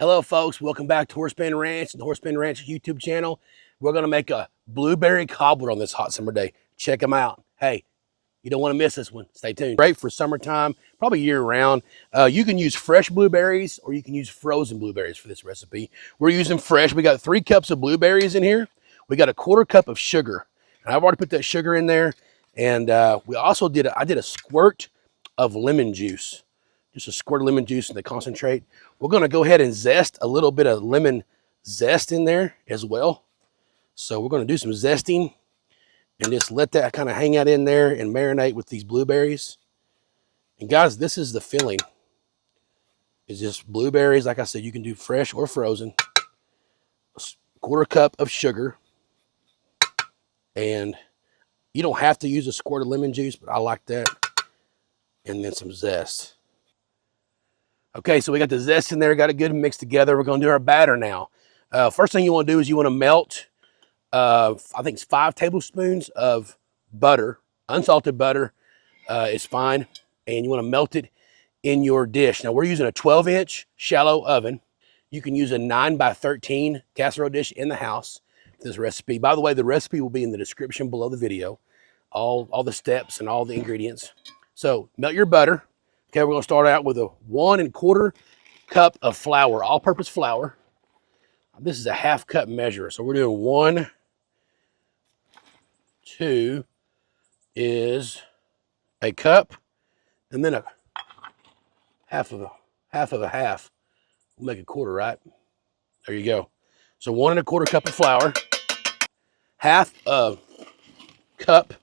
Hello folks, welcome back to Horseman Ranch and the Horseman Ranch YouTube channel. We're gonna make a blueberry cobbler on this hot summer day. Check them out. Hey, you don't wanna miss this one. Stay tuned. Great for summertime, probably year round. You can use fresh blueberries or you can use frozen blueberries for this recipe. We're using fresh. We got 3 cups of blueberries in here. We got a 1/4 cup of sugar. And I've already put that sugar in there. And we also I did a squirt of lemon juice. Just a squirt of lemon juice in the concentrate. We're gonna go ahead and zest a little bit of lemon zest in there as well. So we're gonna do some zesting and just let that kind of hang out in there and marinate with these blueberries. And guys, this is the filling. It's just blueberries. Like I said, you can do fresh or frozen. A 1/4 cup of sugar. And you don't have to use a squirt of lemon juice, but I like that. And then some zest. Okay, so we got the zest in there, got it good mixed together. We're gonna do our batter now. First thing you wanna do is you wanna melt, I think it's 5 tablespoons of butter. Unsalted butter is fine. And you wanna melt it in your dish. Now we're using a 12-inch shallow oven. You can use a 9x13 casserole dish in the house for this recipe. By the way, the recipe will be in the description below the video. All the steps and all the ingredients. So melt your butter. Okay, we're gonna start out with a 1 1/4 cup of flour, all-purpose flour. This is a 1/2 cup measure. So we're doing 1, 2 is a cup, and then a half of a half. We'll make a 1/4, right? There you go. So 1 1/4 cup of flour, 1/2 cup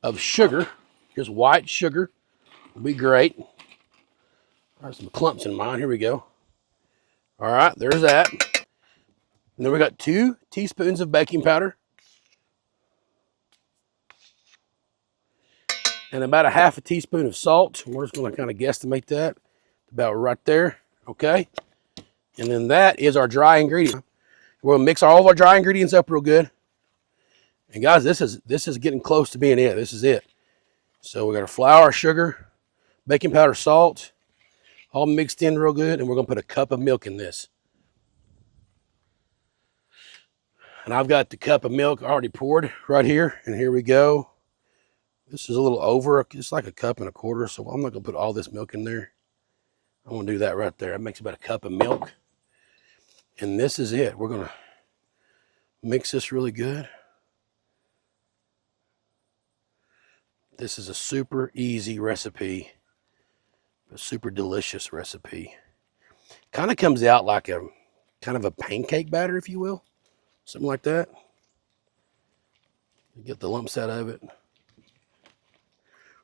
of sugar, just white sugar will be great. There's some clumps in mine. Here we go. All right, there's that. And then we got 2 teaspoons of baking powder. And about a 1/2 teaspoon of salt. We're just gonna kind of guesstimate that. About right there, okay? And then that is our dry ingredient. We're gonna mix all of our dry ingredients up real good. And guys, this is getting close to being it. This is it. So we got our flour, sugar, baking powder, salt, all mixed in real good, and we're gonna put a cup of milk in this. And I've got the cup of milk already poured right here, and here we go. This is a little over, it's like a cup and a 1/4, so I'm not gonna put all this milk in there. I'm gonna do that right there. That makes about a cup of milk. And this is it. We're gonna mix this really good. This is a super easy recipe. A super delicious recipe. Kind of comes out like a kind of a pancake batter, if you will. Something like that. You get the lumps out of it.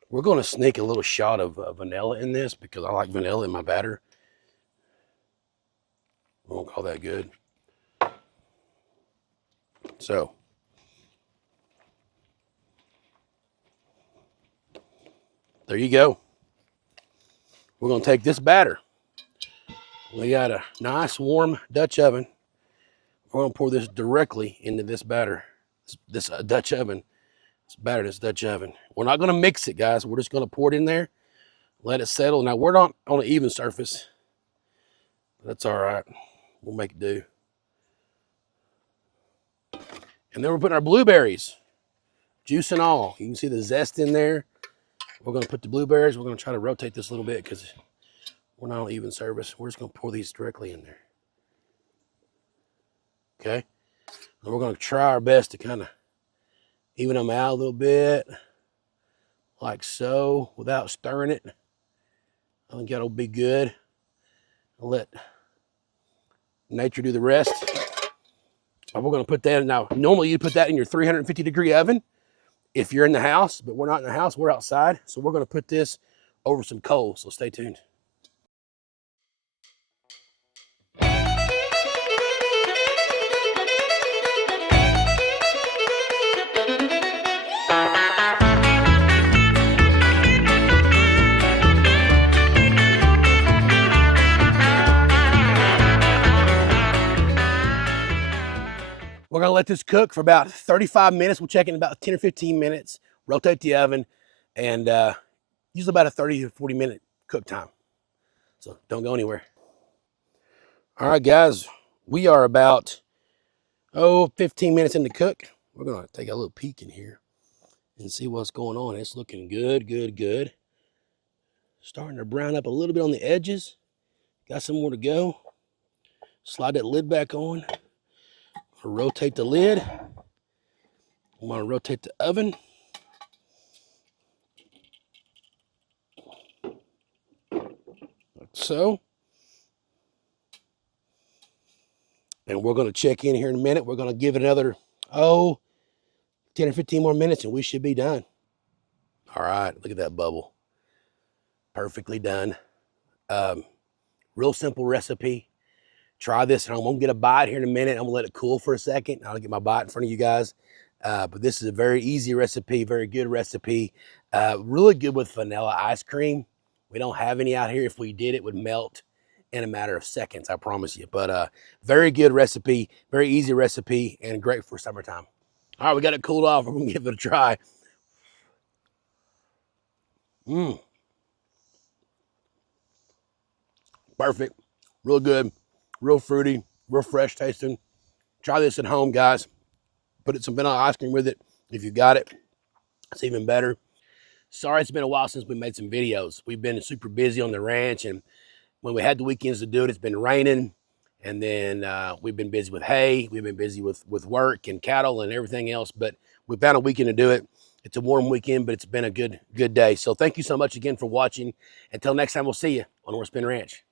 We're going to sneak a little shot of vanilla in this because I like vanilla in my batter. We won't call that good. So. There you go. We're going to take this batter. We got a nice warm Dutch oven. We're going to pour this directly into this batter. This Dutch oven. This batter, this Dutch oven. We're not going to mix it, guys. We're just going to pour it in there. Let it settle. Now, we're not on an even surface. That's all right. We'll make it do. And then we're putting our blueberries. Juice and all. You can see the zest in there. We're going to put the blueberries. We're going to try to rotate this a little bit because we're not on even surface. We're just going to pour these directly in there. Okay. And we're going to try our best to kind of even them out a little bit. Like so, without stirring it. I think that'll be good. I'll let nature do the rest. We're going to put that in now. Normally you put that in your 350-degree oven if you're in the house, but we're not in the house, we're outside. So we're going to put this over some coals, so stay tuned. We're gonna let this cook for about 35 minutes. We'll check in about 10 or 15 minutes, rotate the oven, and usually about a 30 to 40 minute cook time. So don't go anywhere. All right, guys, we are about, 15 minutes in the cook. We're gonna take a little peek in here and see what's going on. It's looking good, good, good. Starting to brown up a little bit on the edges. Got some more to go. Slide that lid back on. Rotate the lid. I'm gonna rotate the oven. Like so. And we're gonna check in here in a minute. We're gonna give it another, 10 or 15 more minutes and we should be done. All right, look at that bubble. Perfectly done. Real simple recipe. Try this, and I'm gonna get a bite here in a minute. I'm gonna let it cool for a second. I'll get my bite in front of you guys. But this is a very easy recipe, very good recipe. Really good with vanilla ice cream. We don't have any out here. If we did, it would melt in a matter of seconds, I promise you. But very good recipe, very easy recipe, and great for summertime. All right, we got it cooled off. We're gonna give it a try. Perfect, real good, real fruity, real fresh tasting. Try this at home, guys. Put some vanilla ice cream with it. If you got it, it's even better. Sorry, it's been a while since we made some videos. We've been super busy on the ranch, and when we had the weekends to do it, it's been raining. And then we've been busy with hay. We've been busy with work and cattle and everything else. But we found a weekend to do it. It's a warm weekend, but it's been a good day. So thank you so much again for watching. Until next time, we'll see you on Horse Pen Ranch.